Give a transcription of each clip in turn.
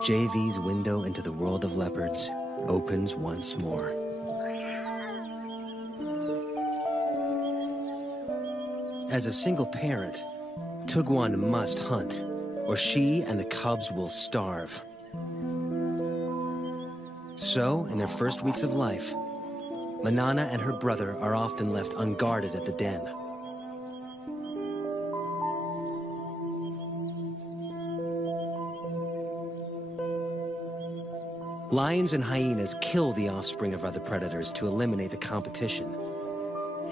JV's window into the world of leopards opens once more. As a single parent, Tugwan must hunt, or she and the cubs will starve. So, in their first weeks of life, Manana and her brother are often left unguarded at the den. Lions and hyenas kill the offspring of other predators to eliminate the competition,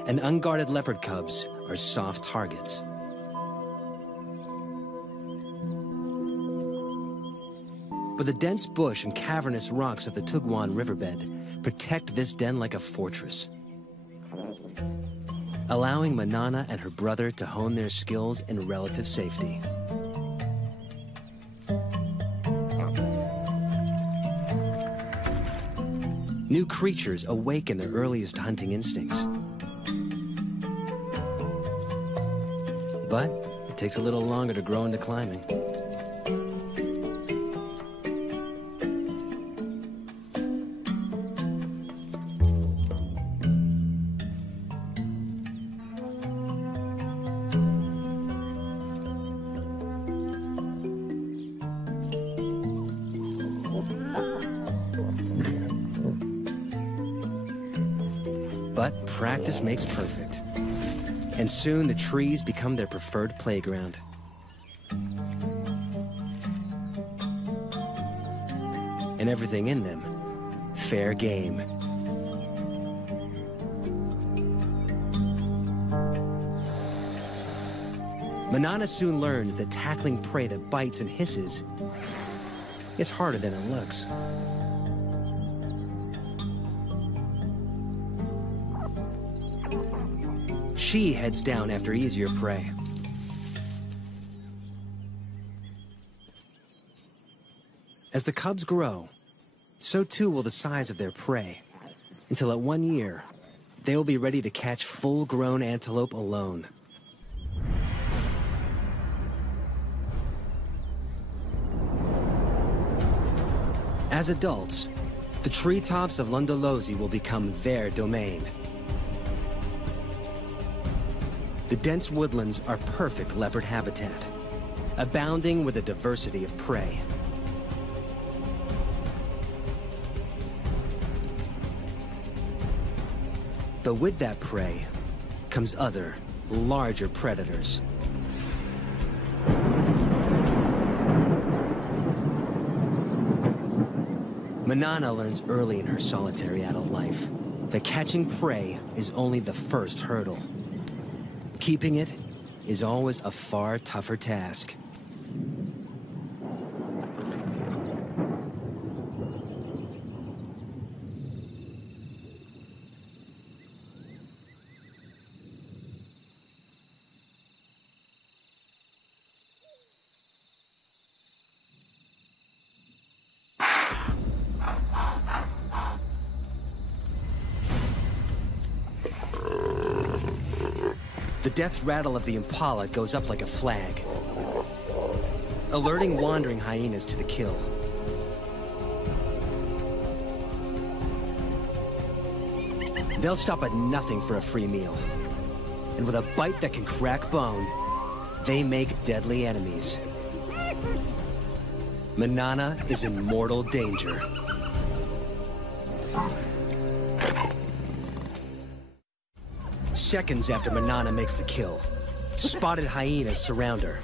and unguarded leopard cubs are soft targets. But the dense bush and cavernous rocks of the Tugwan riverbed protect this den like a fortress, allowing Manana and her brother to hone their skills in relative safety. New creatures awaken their earliest hunting instincts. But it takes a little longer to grow into climbing. But practice makes perfect. And soon the trees become their preferred playground. And everything in them, fair game. Manana soon learns that tackling prey that bites and hisses is harder than it looks. She heads down after easier prey. As the cubs grow, so too will the size of their prey, until at 1 year, they will be ready to catch full-grown antelope alone. As adults, the treetops of Londolozi will become their domain. The dense woodlands are perfect leopard habitat, abounding with a diversity of prey. But with that prey comes other, larger predators. Manana learns early in her solitary adult life that catching prey is only the first hurdle. Keeping it is always a far tougher task. The death rattle of the impala goes up like a flag, alerting wandering hyenas to the kill. They'll stop at nothing for a free meal, and with a bite that can crack bone, they make deadly enemies. Manana is in mortal danger. Seconds after Manana makes the kill, spotted hyenas surround her.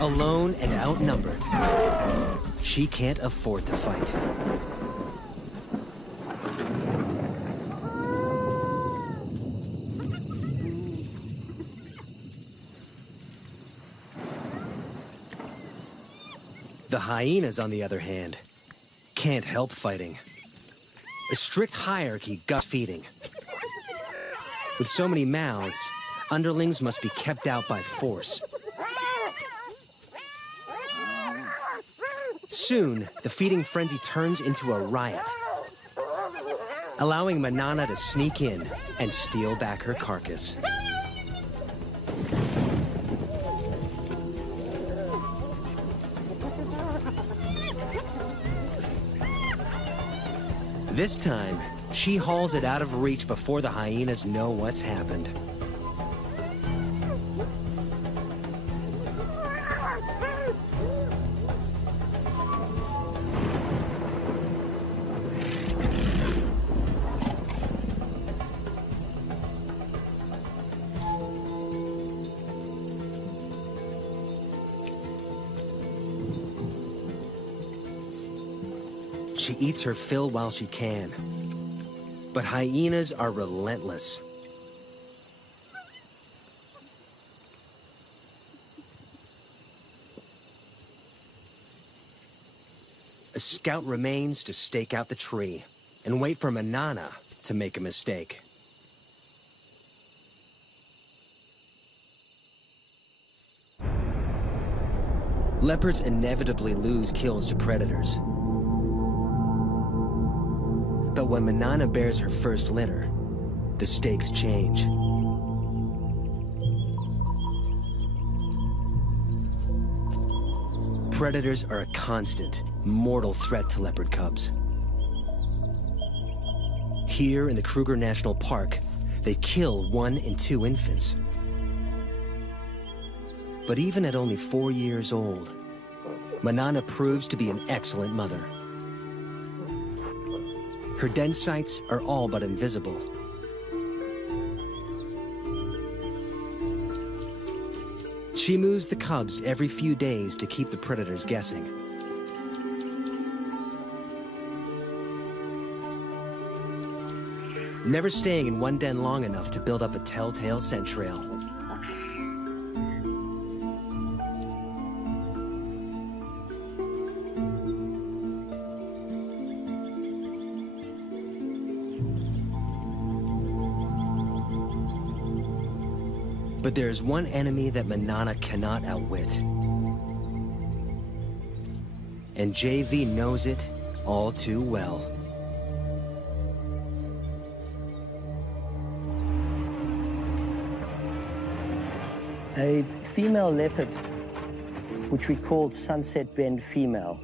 Alone and outnumbered, she can't afford to fight. The hyenas, on the other hand, can't help fighting. A strict hierarchy guts feeding. With so many mouths, underlings must be kept out by force. Soon, the feeding frenzy turns into a riot, allowing Manana to sneak in and steal back her carcass. This time, she hauls it out of reach before the hyenas know what's happened. She eats her fill while she can. But hyenas are relentless. A scout remains to stake out the tree and wait for Manana to make a mistake. Leopards inevitably lose kills to predators. But when Manana bears her first litter, the stakes change. Predators are a constant, mortal threat to leopard cubs. Here in the Kruger National Park, they kill 1 in 2 infants. But even at only 4 years old, Manana proves to be an excellent mother. Her den sites are all but invisible. She moves the cubs every few days to keep the predators guessing. Never staying in one den long enough to build up a telltale scent trail. But there's one enemy that Manana cannot outwit. And JV knows it all too well. A female leopard, which we called Sunset Bend female,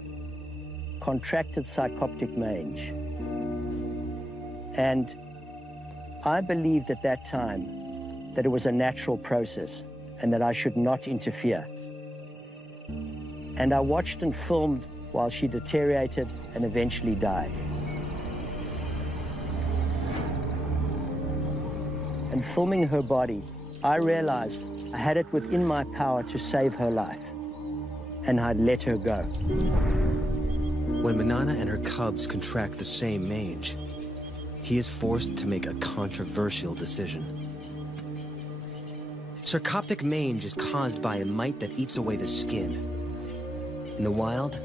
contracted psychoptic mange. And I believed at that time that it was a natural process and that I should not interfere. And I watched and filmed while she deteriorated and eventually died. And filming her body, I realized I had it within my power to save her life, and I'd let her go. When Manana and her cubs contract the same mange, he is forced to make a controversial decision. Sarcoptic mange is caused by a mite that eats away the skin. In the wild,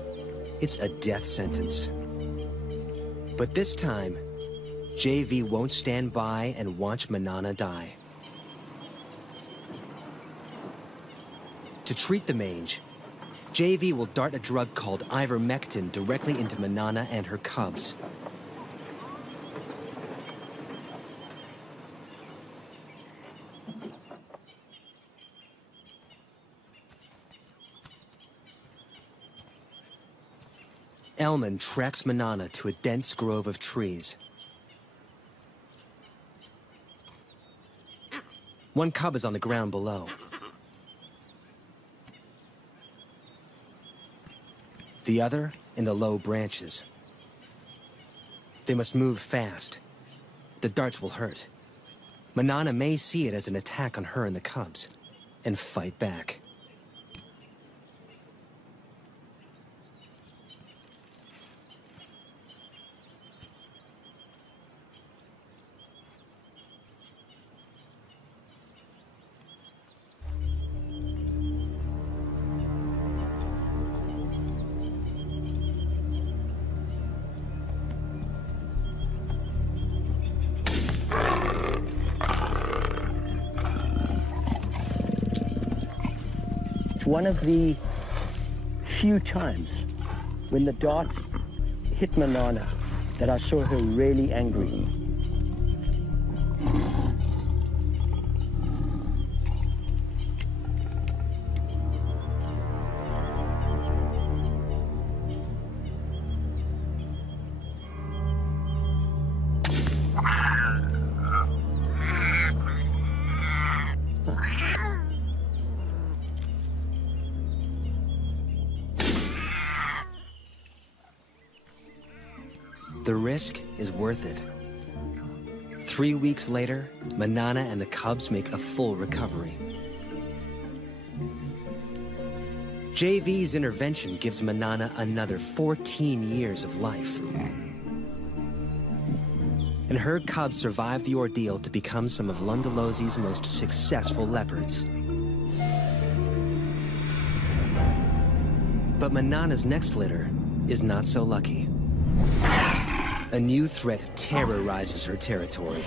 it's a death sentence. But this time, JV won't stand by and watch Manana die. To treat the mange, JV will dart a drug called ivermectin directly into Manana and her cubs. Elman tracks Manana to a dense grove of trees. One cub is on the ground below. The other in the low branches. They must move fast. The darts will hurt. Manana may see it as an attack on her and the cubs, and fight back. It's one of the few times when the dart hit Manana that I saw her really angry. the risk is worth it. 3 weeks later, Manana and the cubs make a full recovery. JV's intervention gives Manana another 14 years of life. And her cubs survive the ordeal to become some of Lundalosi's most successful leopards. But Manana's next litter is not so lucky. A new threat terrorizes her territory.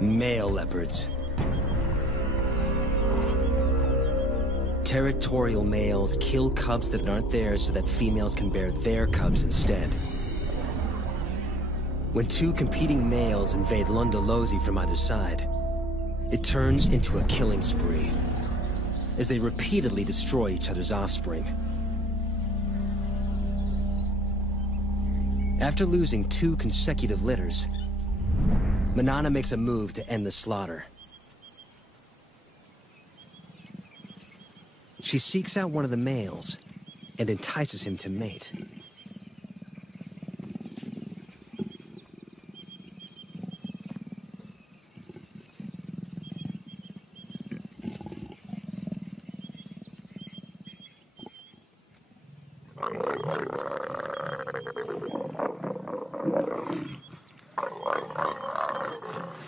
Male leopards. Territorial males kill cubs that aren't theirs so that females can bear their cubs instead. When two competing males invade Lundalosi from either side, it turns into a killing spree, as they repeatedly destroy each other's offspring. After losing 2 consecutive litters, Manana makes a move to end the slaughter. She seeks out one of the males and entices him to mate.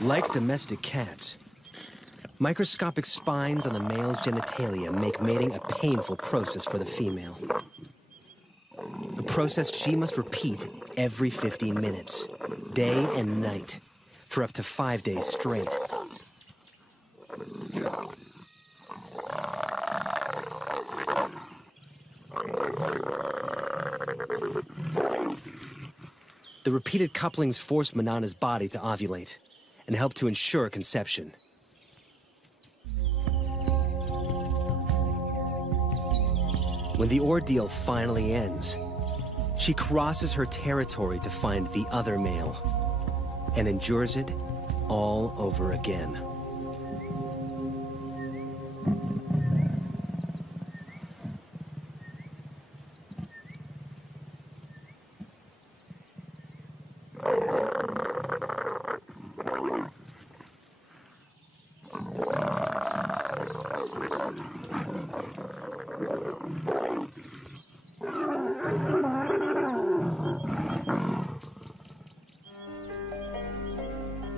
Like domestic cats, microscopic spines on the male's genitalia make mating a painful process for the female. A process she must repeat every 15 minutes, day and night, for up to 5 days straight. The repeated couplings force Manana's body to ovulate and help to ensure conception. When the ordeal finally ends, she crosses her territory to find the other male and endures it all over again.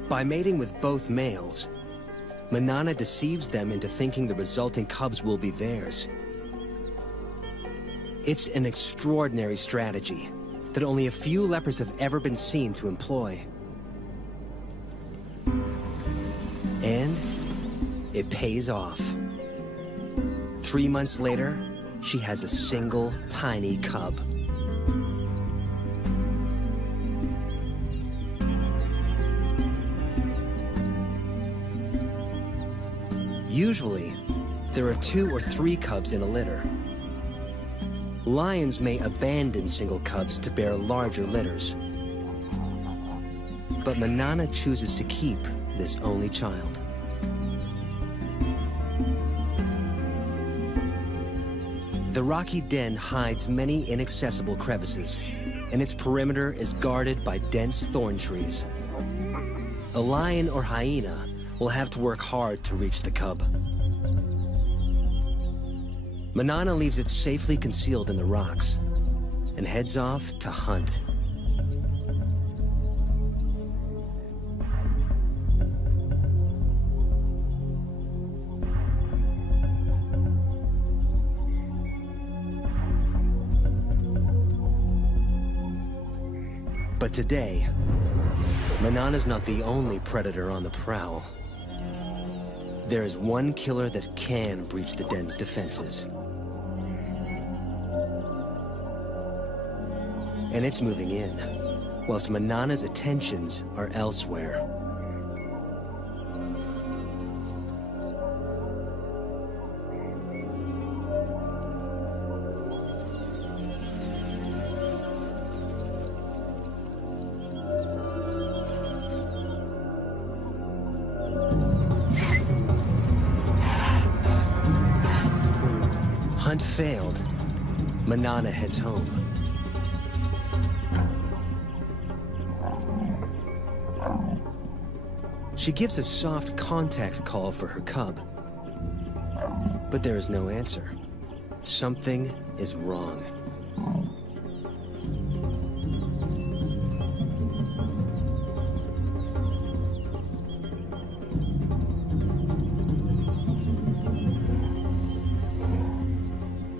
By mating with both males, Manana deceives them into thinking the resulting cubs will be theirs. It's an extraordinary strategy that only a few leopards have ever been seen to employ. And it pays off. 3 months later, she has a single tiny cub. Usually, there are 2 or 3 cubs in a litter. Lions may abandon single cubs to bear larger litters. But Manana chooses to keep this only child. The rocky den hides many inaccessible crevices, and its perimeter is guarded by dense thorn trees. A lion or hyena will have to work hard to reach the cub. Manana leaves it safely concealed in the rocks and heads off to hunt. But today, Manana's not the only predator on the prowl. There is one killer that can breach the den's defenses. And it's moving in, whilst Manana's attentions are elsewhere. Hunt failed, Manana heads home. She gives a soft contact call for her cub. But there is no answer. Something is wrong.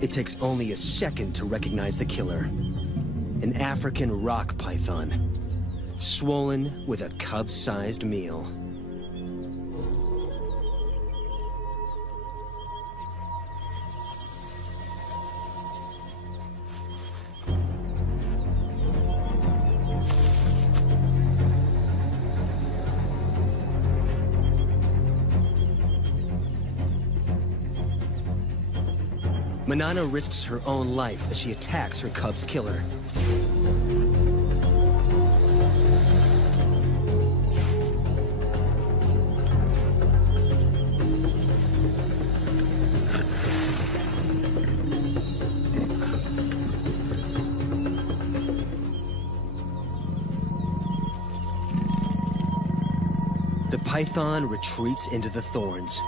It takes only a second to recognize the killer. An African rock python, swollen with a cub-sized meal. Manana risks her own life as she attacks her cub's killer. The python retreats into the thorns.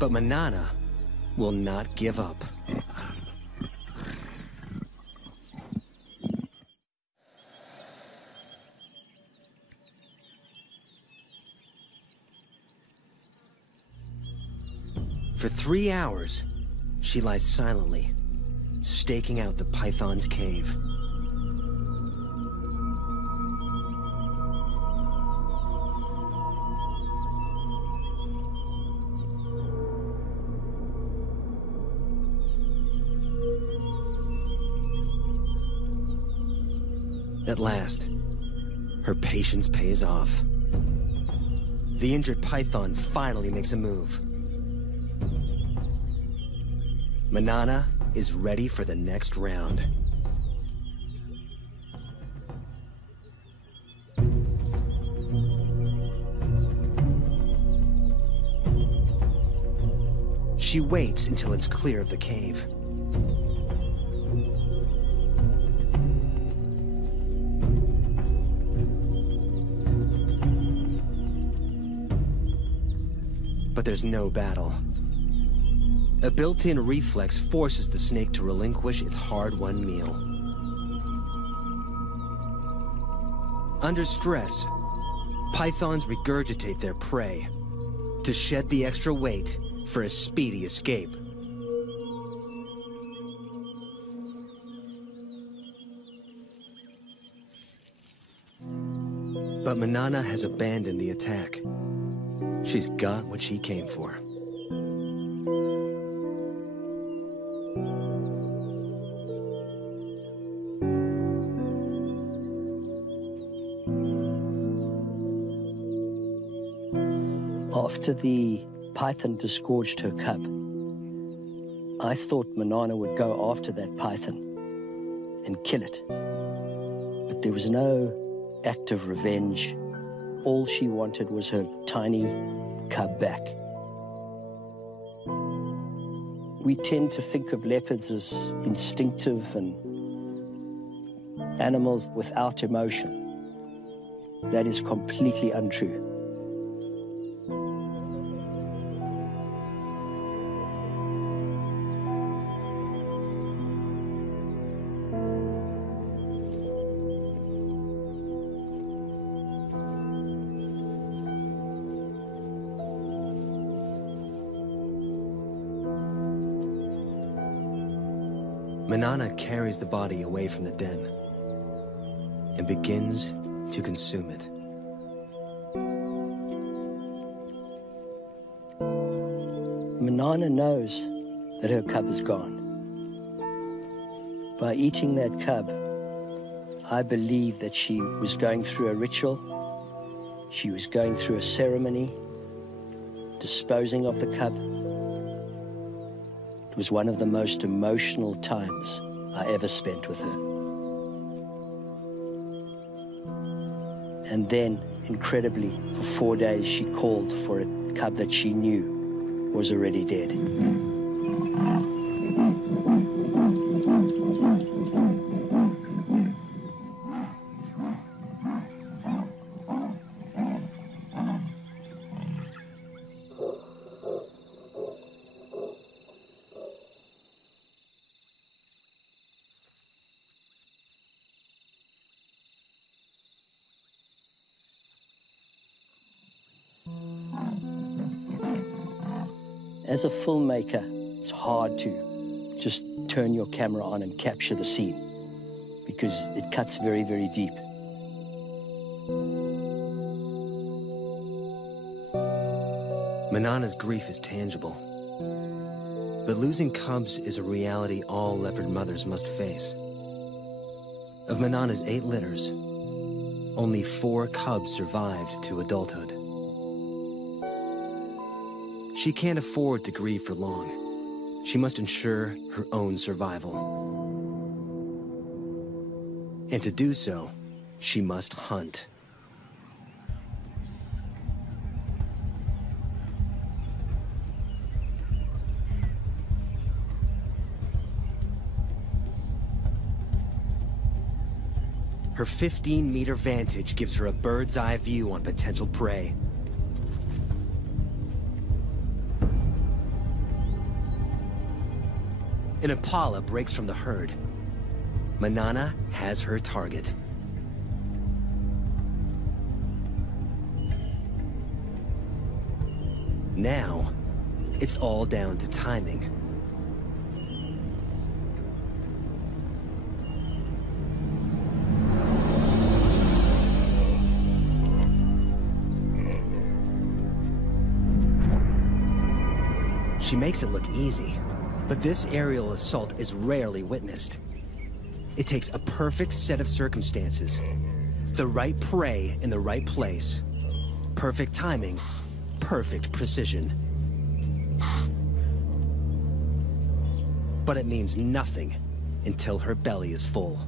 But Manana will not give up. For 3 hours, she lies silently, staking out the python's cave. At last, her patience pays off. The injured python finally makes a move. Manana is ready for the next round. She waits until it's clear of the cave. But there's no battle. A built-in reflex forces the snake to relinquish its hard-won meal. Under stress, pythons regurgitate their prey to shed the extra weight for a speedy escape. But Manana has abandoned the attack. She's got what she came for. After the python disgorged her cub, I thought Manana would go after that python and kill it. But there was no act of revenge. All she wanted was her tiny cub back. We tend to think of leopards as instinctive and animals without emotion. That is completely untrue. Manana carries the body away from the den and begins to consume it. Manana knows that her cub is gone. By eating that cub, I believe that she was going through a ritual, she was going through a ceremony, disposing of the cub. It was one of the most emotional times I ever spent with her. And then, incredibly, for 4 days, she called for a cub that she knew was already dead. As a filmmaker, it's hard to just turn your camera on and capture the scene because it cuts very, very deep. Manana's grief is tangible, but losing cubs is a reality all leopard mothers must face. Of Manana's 8 litters, only 4 cubs survived to adulthood. She can't afford to grieve for long. She must ensure her own survival. And to do so, she must hunt. Her 15-meter vantage gives her a bird's-eye view on potential prey. An impala breaks from the herd. Manana has her target. Now, it's all down to timing. She makes it look easy, but this aerial assault is rarely witnessed. It takes a perfect set of circumstances, the right prey in the right place, perfect timing, perfect precision. But it means nothing until her belly is full.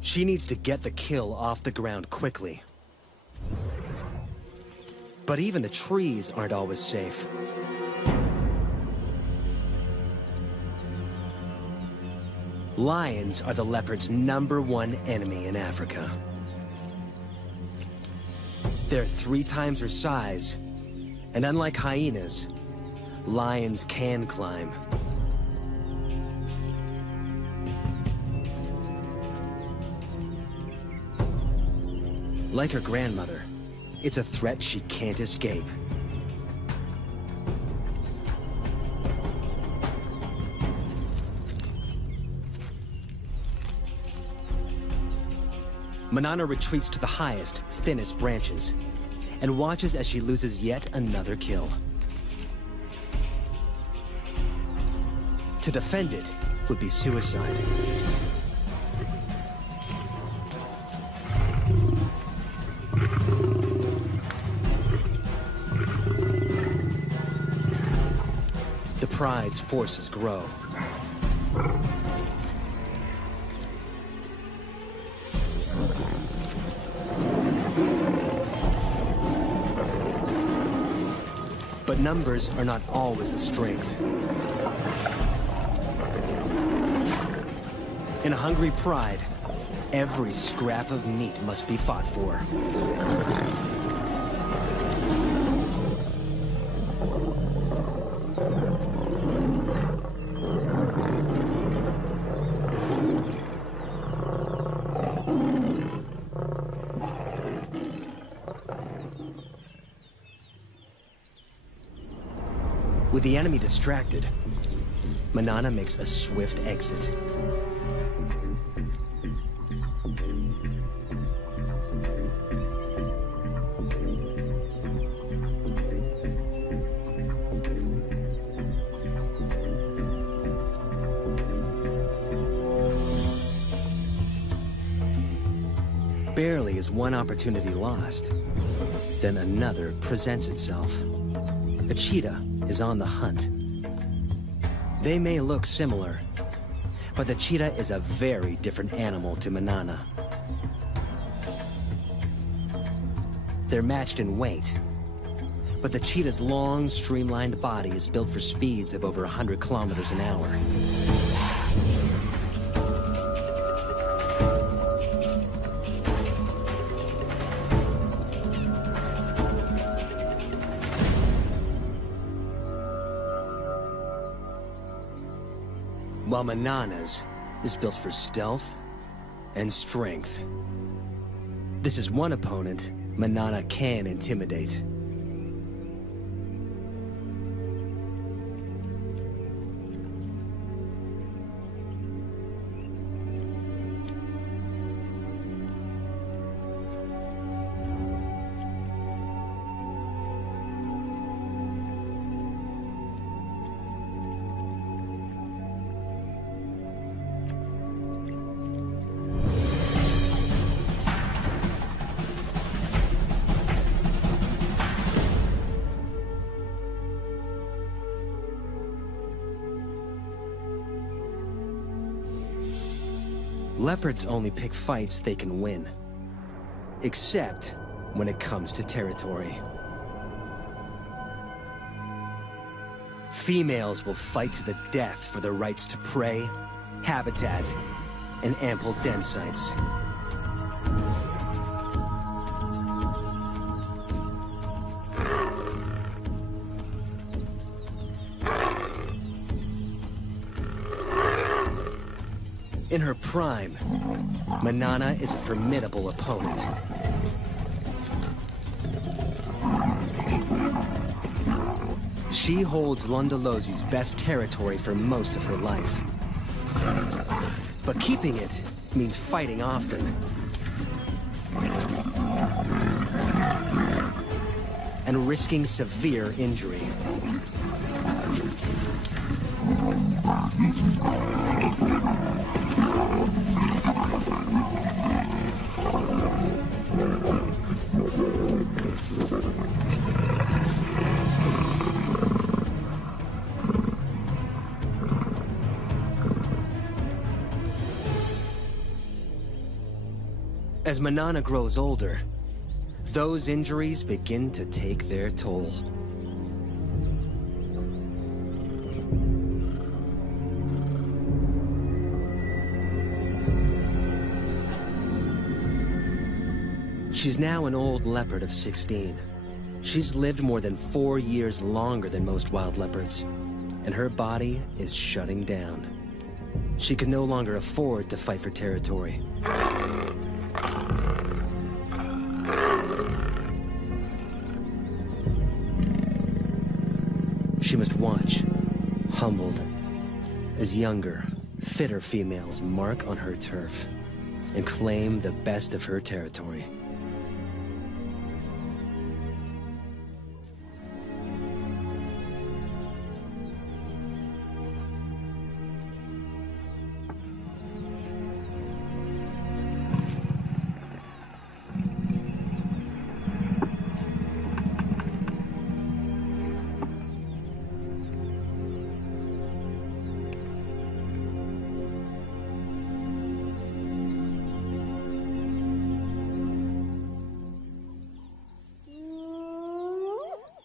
She needs to get the kill off the ground quickly. But even the trees aren't always safe. Lions are the leopard's #1 enemy in Africa. They're 3 times her size, and unlike hyenas, lions can climb. Like her grandmother, it's a threat she can't escape. Manana retreats to the highest, thinnest branches, and watches as she loses yet another kill. To defend it would be suicide. The pride's forces grow. But numbers are not always a strength. In a hungry pride, every scrap of meat must be fought for. With the enemy distracted, Manana makes a swift exit. Barely is one opportunity lost, then another presents itself. A cheetah is on the hunt. They may look similar, but the cheetah is a very different animal to Manana. They're matched in weight, but the cheetah's long, streamlined body is built for speeds of over 100 kilometers an hour. While Manana's is built for stealth and strength. This is one opponent Manana can intimidate. Leopards only pick fights they can win. Except when it comes to territory. Females will fight to the death for their rights to prey, habitat, and ample den sites. In her prime, Manana is a formidable opponent. She holds Londolosi's best territory for most of her life. But keeping it means fighting often. And risking severe injury. As Manana grows older, those injuries begin to take their toll. She's now an old leopard of 16. She's lived more than 4 years longer than most wild leopards, and her body is shutting down. She can no longer afford to fight for territory. She must watch, humbled, as younger, fitter females mark on her turf and claim the best of her territory.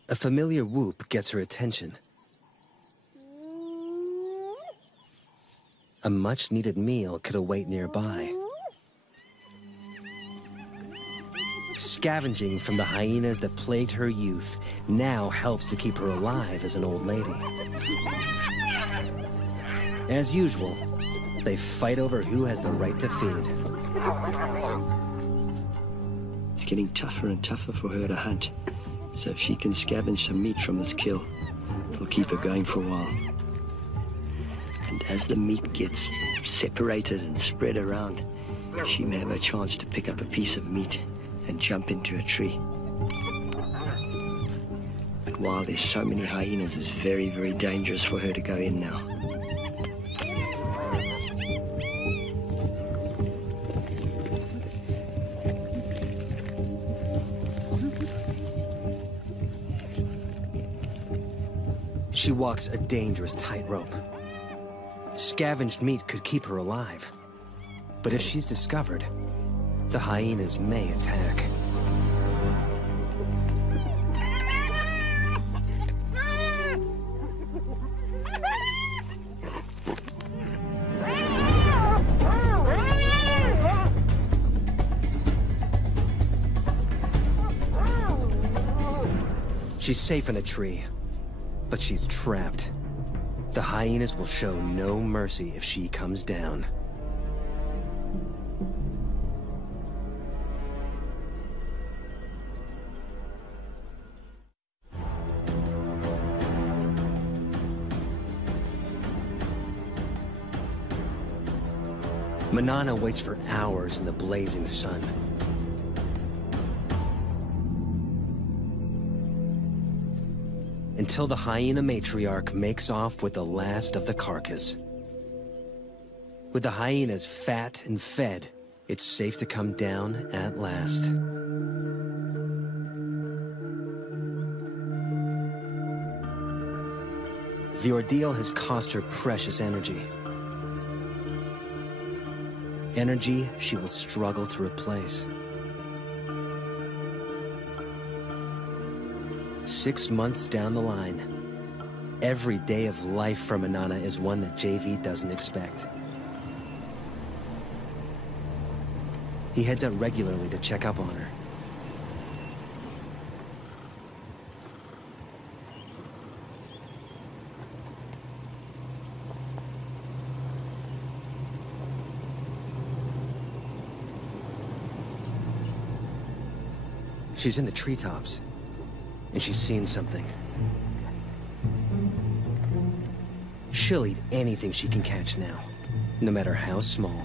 A familiar whoop gets her attention. A much-needed meal could await nearby. Scavenging from the hyenas that plagued her youth now helps to keep her alive as an old lady. As usual, they fight over who has the right to feed. It's getting tougher and tougher for her to hunt. So if she can scavenge some meat from this kill, it'll keep her going for a while. And as the meat gets separated and spread around, she may have a chance to pick up a piece of meat and jump into a tree. But while there's so many hyenas, it's very, very dangerous for her to go in now. She walks a dangerous tightrope. Scavenged meat could keep her alive. But if she's discovered, the hyenas may attack. She's safe in a tree. But she's trapped. The hyenas will show no mercy if she comes down. Manana waits for hours in the blazing sun. Until the hyena matriarch makes off with the last of the carcass. With the hyenas fat and fed, it's safe to come down at last. The ordeal has cost her precious energy. Energy she will struggle to replace. 6 months down the line, every day of life for Manana is one that JV doesn't expect. He heads out regularly to check up on her. She's in the treetops, and she's seen something. She'll eat anything she can catch now, no matter how small.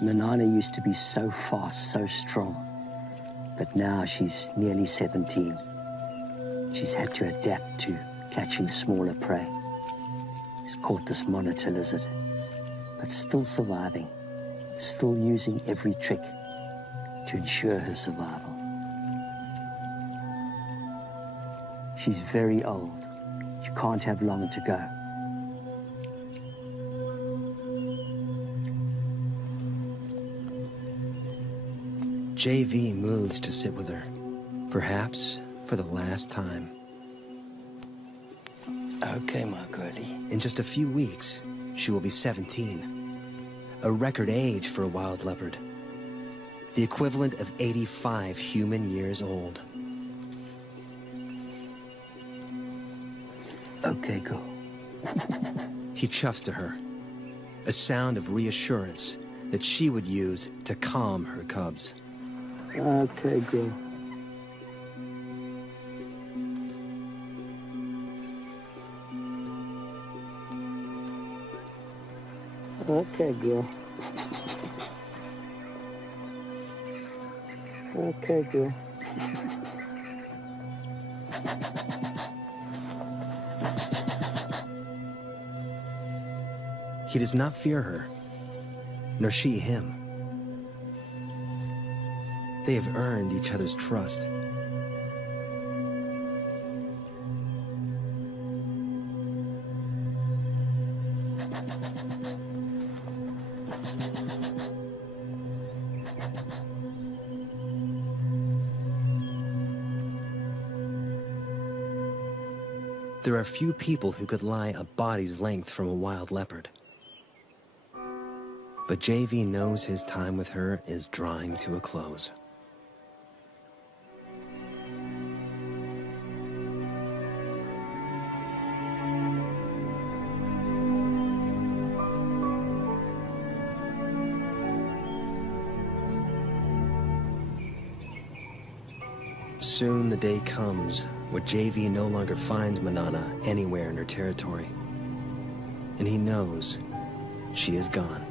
Manana used to be so fast, so strong, but now she's nearly 17. She's had to adapt to catching smaller prey. She's caught this monitor lizard, but still surviving, still using every trick to ensure her survival. She's very old. She can't have long to go. JV moves to sit with her, perhaps for the last time. Okay, my girlie. In just a few weeks, she will be 17, a record age for a wild leopard, the equivalent of 85 human years old. Okay, girl. He chuffs to her, a sound of reassurance that she would use to calm her cubs. Okay, girl. Okay, girl. Okay, girl. He does not fear her, nor she him. They have earned each other's trust. There are few people who could lie a body's length from a wild leopard. But JV knows his time with her is drawing to a close. Soon the day comes where JV no longer finds Manana anywhere in her territory. And he knows she is gone.